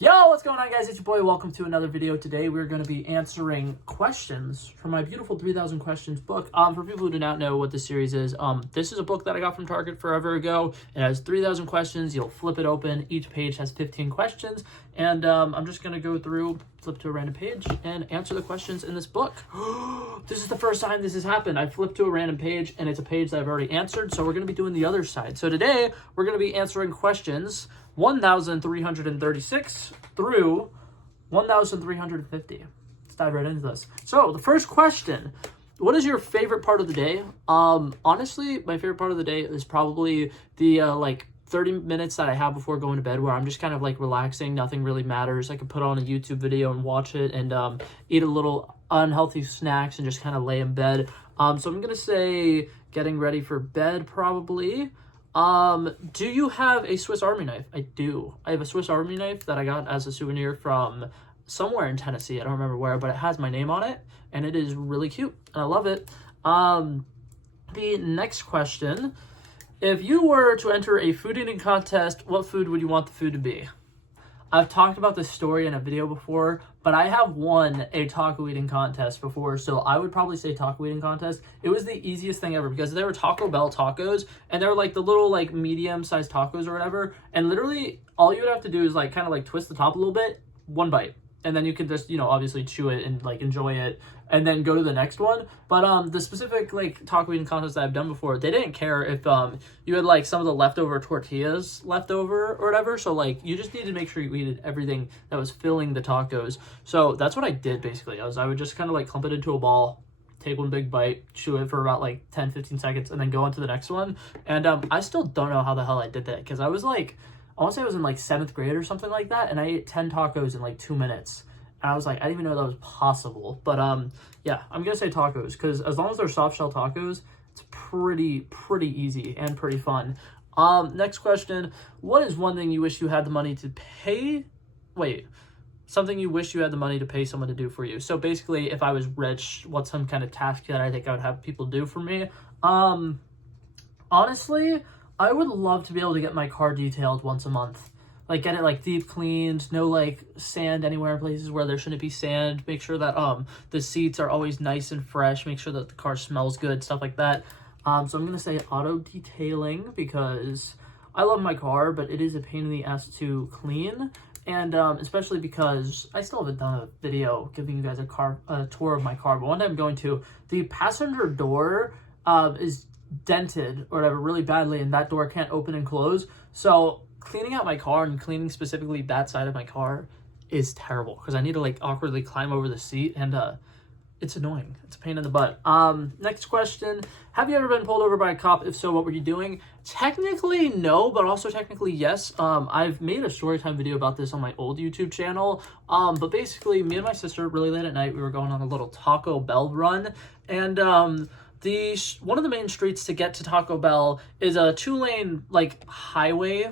Yo, what's going on, guys? It's your boy. Welcome to another video. Today we're going to be answering questions from my beautiful 3,000 questions book. For people who do not know what this series is, this is a book that I got from Target forever ago. It has 3,000 questions. You'll flip it open. Each page has 15 questions, and I'm just going to go through, flip to a random page, and answer the questions in this book. This is the first time this has happened. I flipped to a random page, and it's a page that I've already answered, so we're going to be doing the other side. So today we're going to be answering questions 1,336 through 1,350. Let's dive right into this. So the first question, what is your favorite part of the day? Honestly, my favorite part of the day is probably the 30 minutes that I have before going to bed, where I'm just kind of like relaxing. Nothing really matters. I can put on a YouTube video and watch it and eat a little unhealthy snacks and just kind of lay in bed. So I'm going to say getting ready for bed probably. Do you have a Swiss Army knife? I do. I have a Swiss Army knife that I got as a souvenir from somewhere in Tennessee. I don't remember where, but it has my name on it, and it is really cute, and I love it. The next question, if you were to enter a food eating contest, what food would you want the food to be? I've talked about this story in a video before, but I have won a taco eating contest before, so I would probably say taco eating contest. It was the easiest thing ever because they were Taco Bell tacos, and they were like the little like medium-sized tacos or whatever, and literally all you would have to do is like kind of like twist the top a little bit, one bite, and then you can just, obviously chew it and like enjoy it and then go to the next one. But the specific like taco eating contest that I've done before, they didn't care if you had like some of the leftover tortillas left over or whatever. So like you just needed to make sure you ate everything that was filling the tacos. So that's what I did basically. I would just kind of like clump it into a ball, take one big bite, chew it for about like 10-15 seconds, and then go on to the next one. And I still don't know how the hell I did that, because I was like, I want to say I was in like 7th grade or something like that, and I ate 10 tacos in like 2 minutes. And I was like, I didn't even know that was possible. But yeah, I'm going to say tacos, because as long as they're soft shell tacos, it's pretty easy and pretty fun. Next question, what is one thing you wish you had the money to pay? Something you wish you had the money to pay someone to do for you. So basically, if I was rich, what's some kind of task that I think I would have people do for me? Honestly, I would love to be able to get my car detailed once a month. Like, get it, like, deep cleaned, no, like, sand anywhere in places where there shouldn't be sand. Make sure that, the seats are always nice and fresh. Make sure that the car smells good, stuff like that. So I'm going to say auto detailing, because I love my car, but it is a pain in the ass to clean. And, especially because I still haven't done a video giving you guys a tour of my car. But one day I'm going to. The passenger door, is dented or whatever really badly, and that door can't open and close. So cleaning out my car, and cleaning specifically that side of my car, is terrible, because I need to like awkwardly climb over the seat, and it's annoying. It's a pain in the butt. Next question, have you ever been pulled over by a cop? If so, what were you doing? Technically no, but also technically yes. I've made a story time video about this on my old YouTube channel. But basically, me and my sister, really late at night, we were going on a little Taco Bell run, and one of the main streets to get to Taco Bell is a 2-lane like highway,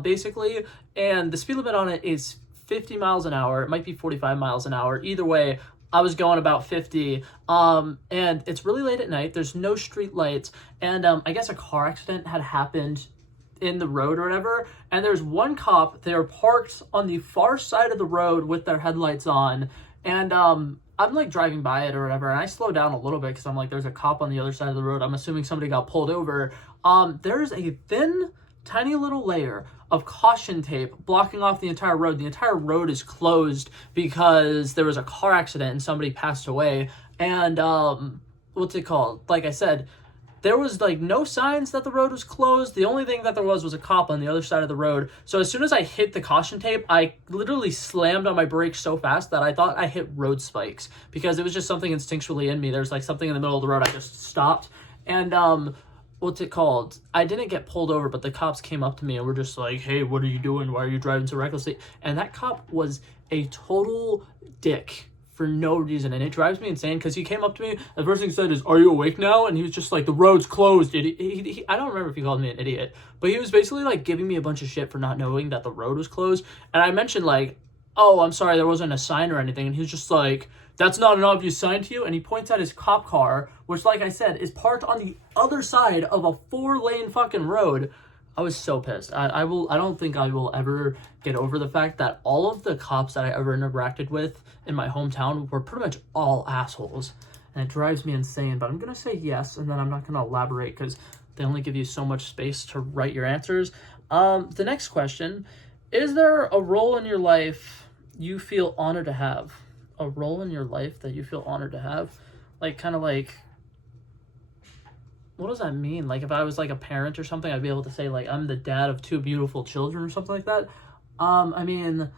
basically, and the speed limit on it is 50 miles an hour. It might be 45 miles an hour. Either way, I was going about 50, and it's really late at night. There's no street lights, and I guess a car accident had happened in the road or whatever, and there's one cop. They're parked on the far side of the road with their headlights on, and I'm like driving by it or whatever, and I slow down a little bit because I'm like, there's a cop on the other side of the road. I'm assuming somebody got pulled over. There's a thin, tiny little layer of caution tape blocking off the entire road. The entire road is closed because there was a car accident and somebody passed away. And what's it called? Like I said, there was like no signs that the road was closed. The only thing that there was a cop on the other side of the road. So as soon as I hit the caution tape, I literally slammed on my brakes so fast that I thought I hit road spikes, because it was just something instinctually in me. There's like something in the middle of the road. I just stopped. And what's it called? I didn't get pulled over, but the cops came up to me and were just like, hey, what are you doing? Why are you driving so recklessly? And that cop was a total dick for no reason, and it drives me insane, because he came up to me, the first thing he said is, are you awake now? And he was just like, the road's closed, idiot. I don't remember if he called me an idiot, but he was basically like giving me a bunch of shit for not knowing that the road was closed. And I mentioned like, oh, I'm sorry, there wasn't a sign or anything, and he was just like, that's not an obvious sign to you? And he points at his cop car, which, like I said, is parked on the other side of a 4-lane fucking road. I was so pissed. I don't think I will ever get over the fact that all of the cops that I ever interacted with in my hometown were pretty much all assholes. And it drives me insane, but I'm going to say yes, and then I'm not going to elaborate because they only give you so much space to write your answers. The next question, is there a role in your life you feel honored to have? A role in your life that you feel honored to have? Like, kind of like, what does that mean? Like, if I was like a parent or something, I'd be able to say like I'm the dad of 2 beautiful children or something like that. I mean,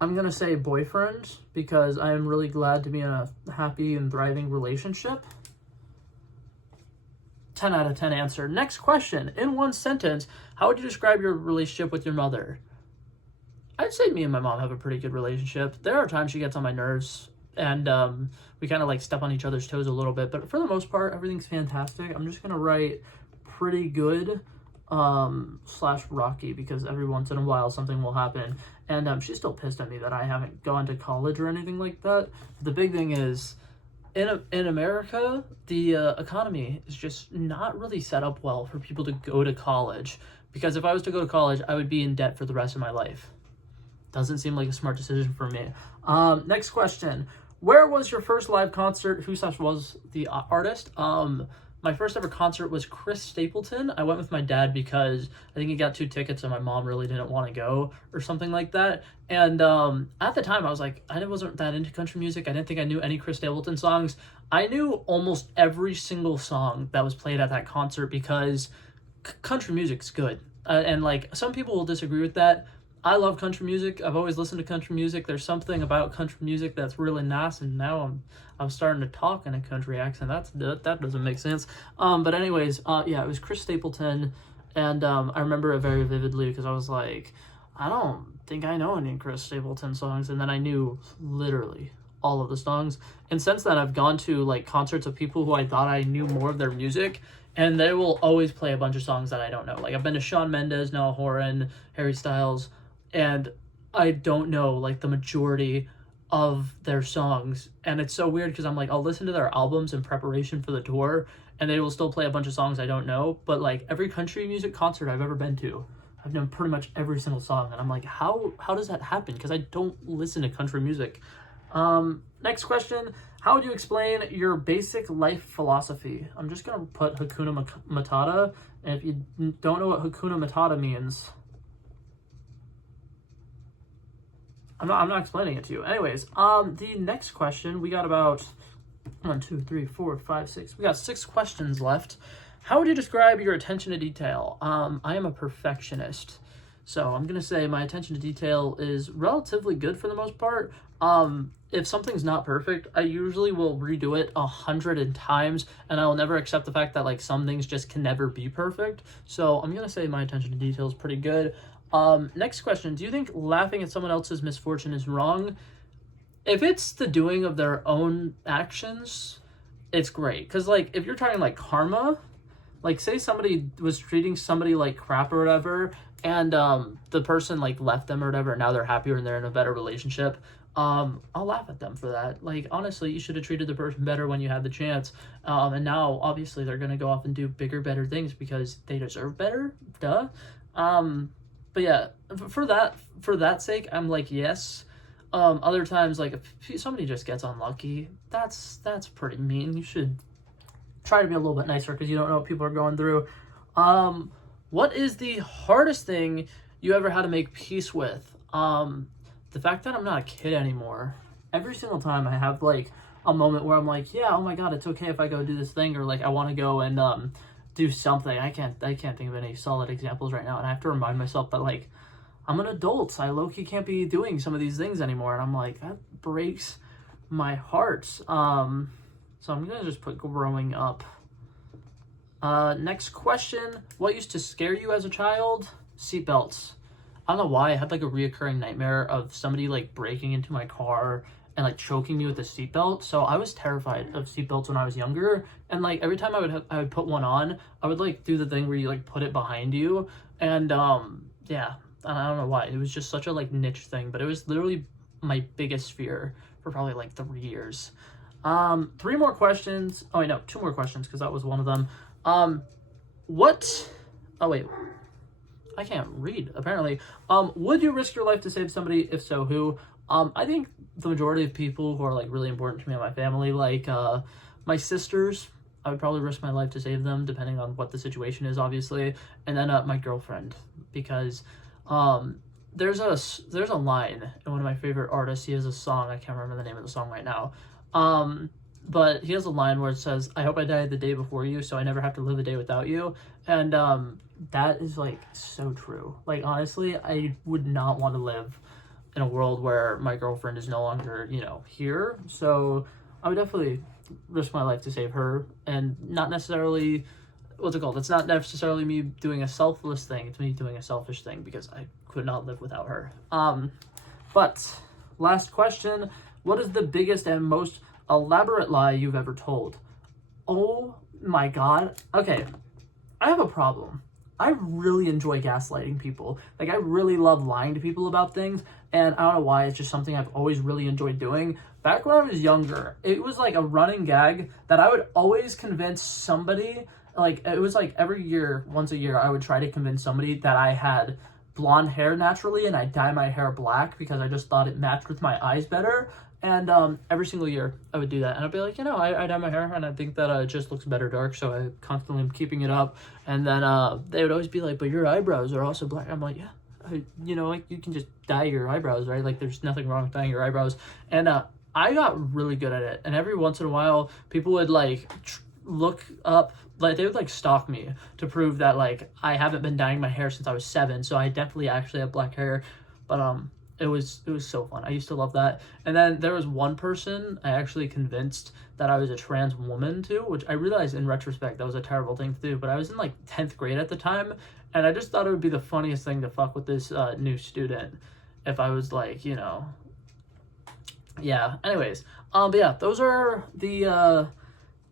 I'm gonna say boyfriend because I am really glad to be in a happy and thriving relationship. 10 out of 10 answer. Next question. In one sentence, how would you describe your relationship with your mother? I'd say me and my mom have a pretty good relationship. There are times she gets on my nerves, and we kind of like step on each other's toes a little bit, but for the most part, everything's fantastic. I'm just gonna write pretty good slash rocky because every once in a while something will happen, and she's still pissed at me that I haven't gone to college or anything like that. The big thing is in America, the economy is just not really set up well for people to go to college, because if I was to go to college, I would be in debt for the rest of my life. Doesn't seem like a smart decision for me. Next question. Where was your first live concert? Who / was the artist? My first ever concert was Chris Stapleton. I went with my dad because I think he got 2 tickets and my mom really didn't want to go or something like that. And at the time I was like, I wasn't that into country music. I didn't think I knew any Chris Stapleton songs. I knew almost every single song that was played at that concert because country music's good. And like, some people will disagree with that. I love country music. I've always listened to country music. There's something about country music that's really nice, and now I'm starting to talk in a country accent. That doesn't make sense. But anyways, yeah, it was Chris Stapleton, and I remember it very vividly because I was like, I don't think I know any Chris Stapleton songs, and then I knew literally all of the songs. And since then, I've gone to like concerts of people who I thought I knew more of their music, and they will always play a bunch of songs that I don't know. Like, I've been to Shawn Mendes, Niall Horan, Harry Styles, and I don't know like the majority of their songs, and it's so weird because I'm like, I'll listen to their albums in preparation for the tour, and they will still play a bunch of songs I don't know. But like, every country music concert I've ever been to, I've known pretty much every single song, and I'm like, how does that happen? Because I don't listen to country music. Next question. How would you explain your basic life philosophy? I'm just gonna put Hakuna Matata, and if you don't know what Hakuna Matata means, I'm not explaining it to you. Anyways, the next question, we got about 1, 2, 3, 4, 5, 6. We got 6 questions left. How would you describe your attention to detail? I am a perfectionist, so I'm gonna say my attention to detail is relatively good for the most part. If something's not perfect, I usually will redo it 100 times, and I will never accept the fact that like some things just can never be perfect. So I'm gonna say my attention to detail is pretty good. Next question. Do you think laughing at someone else's misfortune is wrong? If it's the doing of their own actions, it's great. Because, like, if you're talking, like, karma, like, say somebody was treating somebody like crap or whatever, and the person, like, left them or whatever, and now they're happier and they're in a better relationship, I'll laugh at them for that. Like, honestly, you should have treated the person better when you had the chance. And now, obviously, they're going to go off and do bigger, better things because they deserve better. Duh. But yeah, for that sake, I'm like, yes. Other times, like, if somebody just gets unlucky, that's pretty mean. You should try to be a little bit nicer because you don't know what people are going through. What is the hardest thing you ever had to make peace with? The fact that I'm not a kid anymore. Every single time I have, like, a moment where I'm like, yeah, oh my god, it's okay if I go do this thing, or, like, I want to go and, do something. I can't think of any solid examples right now, and I have to remind myself that like I'm an adult. I low-key can't be doing some of these things anymore, and I'm like, that breaks my heart. So I'm gonna just put growing up. Next question. What used to scare you as a child? Seatbelts. I don't know why. I had like a reoccurring nightmare of somebody like breaking into my car and like choking me with a seatbelt. So I was terrified of seatbelts when I was younger. And like every time I would put one on, I would like do the thing where you like put it behind you. And yeah, I don't know why. It was just such a like niche thing, but it was literally my biggest fear for probably like 3 years. 3 more questions. Oh wait, no, 2 more questions because that was one of them. Oh wait, I can't read, apparently. Would you risk your life to save somebody? If so, who? I think the majority of people who are, like, really important to me and my family, like, my sisters, I would probably risk my life to save them, depending on what the situation is, obviously. And then, my girlfriend, because, there's a line in one of my favorite artists. He has a song, I can't remember the name of the song right now. But he has a line where it says, "I hope I die the day before you, so I never have to live a day without you." And, that is, like, so true. Like, honestly, I would not want to live in a world where my girlfriend is no longer, you know, here. So I would definitely risk my life to save her, and not necessarily, what's it called? It's not necessarily me doing a selfless thing. It's me doing a selfish thing, because I could not live without her. But last question, what is the biggest and most elaborate lie you've ever told? Oh my God. Okay. I have a problem. I really enjoy gaslighting people. Like, I really love lying to people about things, and I don't know why, it's just something I've always really enjoyed doing. Back when I was younger, it was like a running gag that I would always convince somebody, like, it was like every year, once a year, I would try to convince somebody that I had blonde hair naturally, and I dye my hair black because I just thought it matched with my eyes better. And every single year I would do that, and I'd be like, you know, I dye my hair and I think that it just looks better dark, so I constantly am keeping it up. And then they would always be like, but your eyebrows are also black. I'm like, yeah, you know, like, you can just dye your eyebrows, right? Like, there's nothing wrong with dyeing your eyebrows. And I got really good at it, and every once in a while people would, like, look up, like, they would, like, stalk me to prove that, like, I haven't been dyeing my hair since I was 7, so I definitely actually have black hair. But it was so fun. I used to love that. And then there was one person I actually convinced that I was a trans woman to, which I realized in retrospect that was a terrible thing to do, but I was in, like, 10th grade at the time, and I just thought it would be the funniest thing to fuck with this new student if I was, like, you know, yeah. Anyways, but yeah, those are the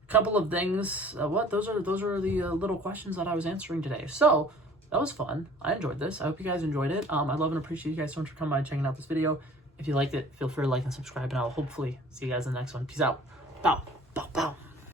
couple of things. Those are the little questions that I was answering today. So that was fun. I enjoyed this. I hope you guys enjoyed it. I love and appreciate you guys so much for coming by and checking out this video. If you liked it, feel free to like and subscribe, and I will hopefully see you guys in the next one. Peace out. Bow, bow, bow.